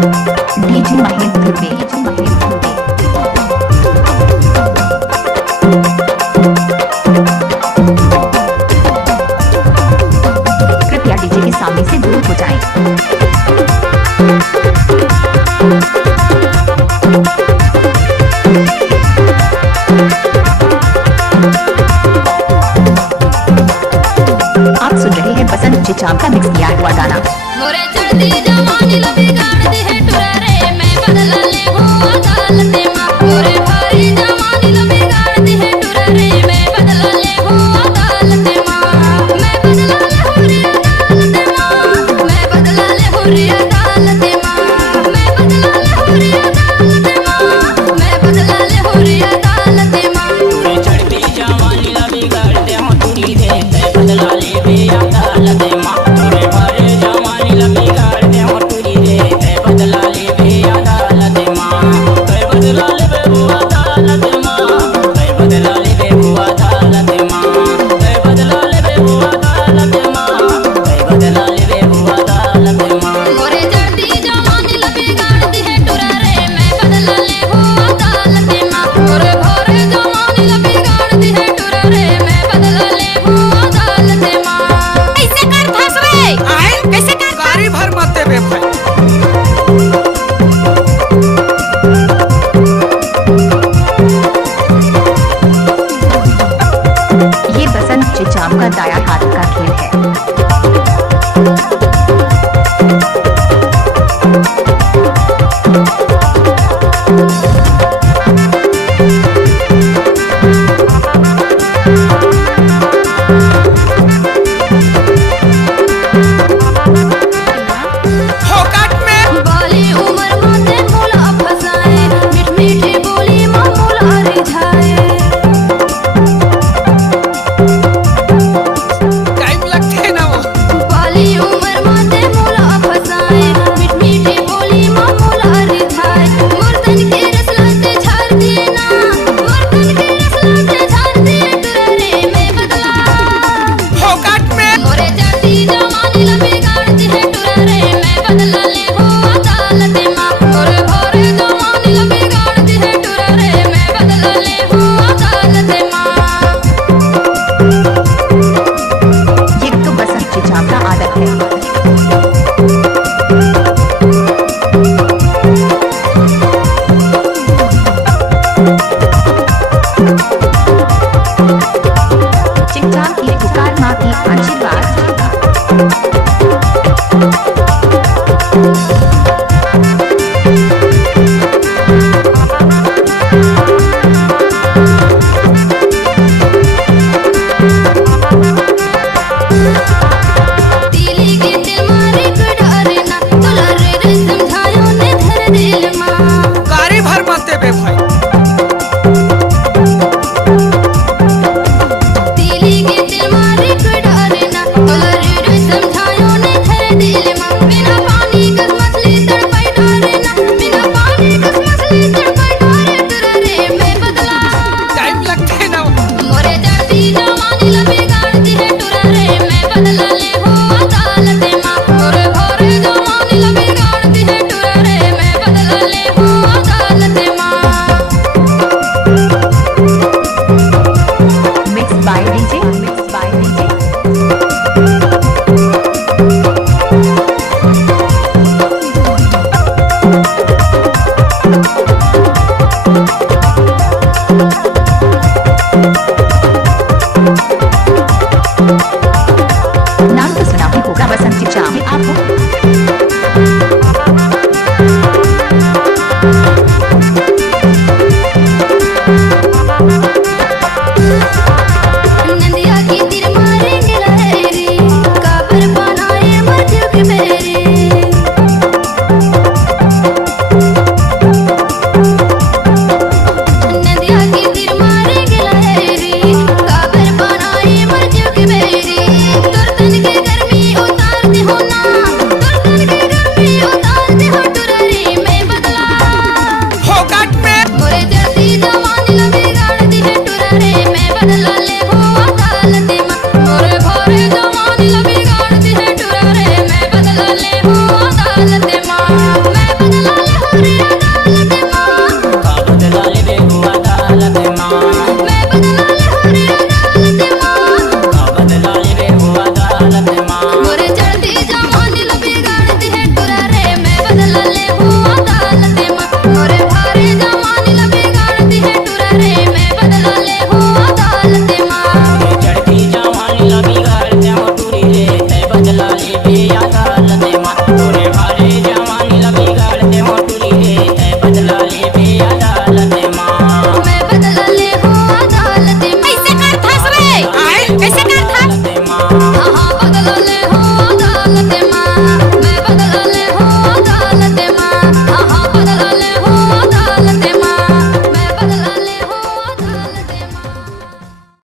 डीजे महेंद्र पे कृपया डीजे के सामने से दूर हो जाएं। आप सुन रहे हैं बसंत चिचाम का मिक्स किया हुआ गाना। मोरे चढ़ती जवानी लबी गाड़ दी है टुरे मैं बदला ले हूँ अदालत माँ। मोरे भारी जवानी लबी गाड़ दी है टुरे मैं बदला ले हूँ अदालत माँ। मैं बदला ले हूँ रे अदालत माँ। मैं बदला ले के याद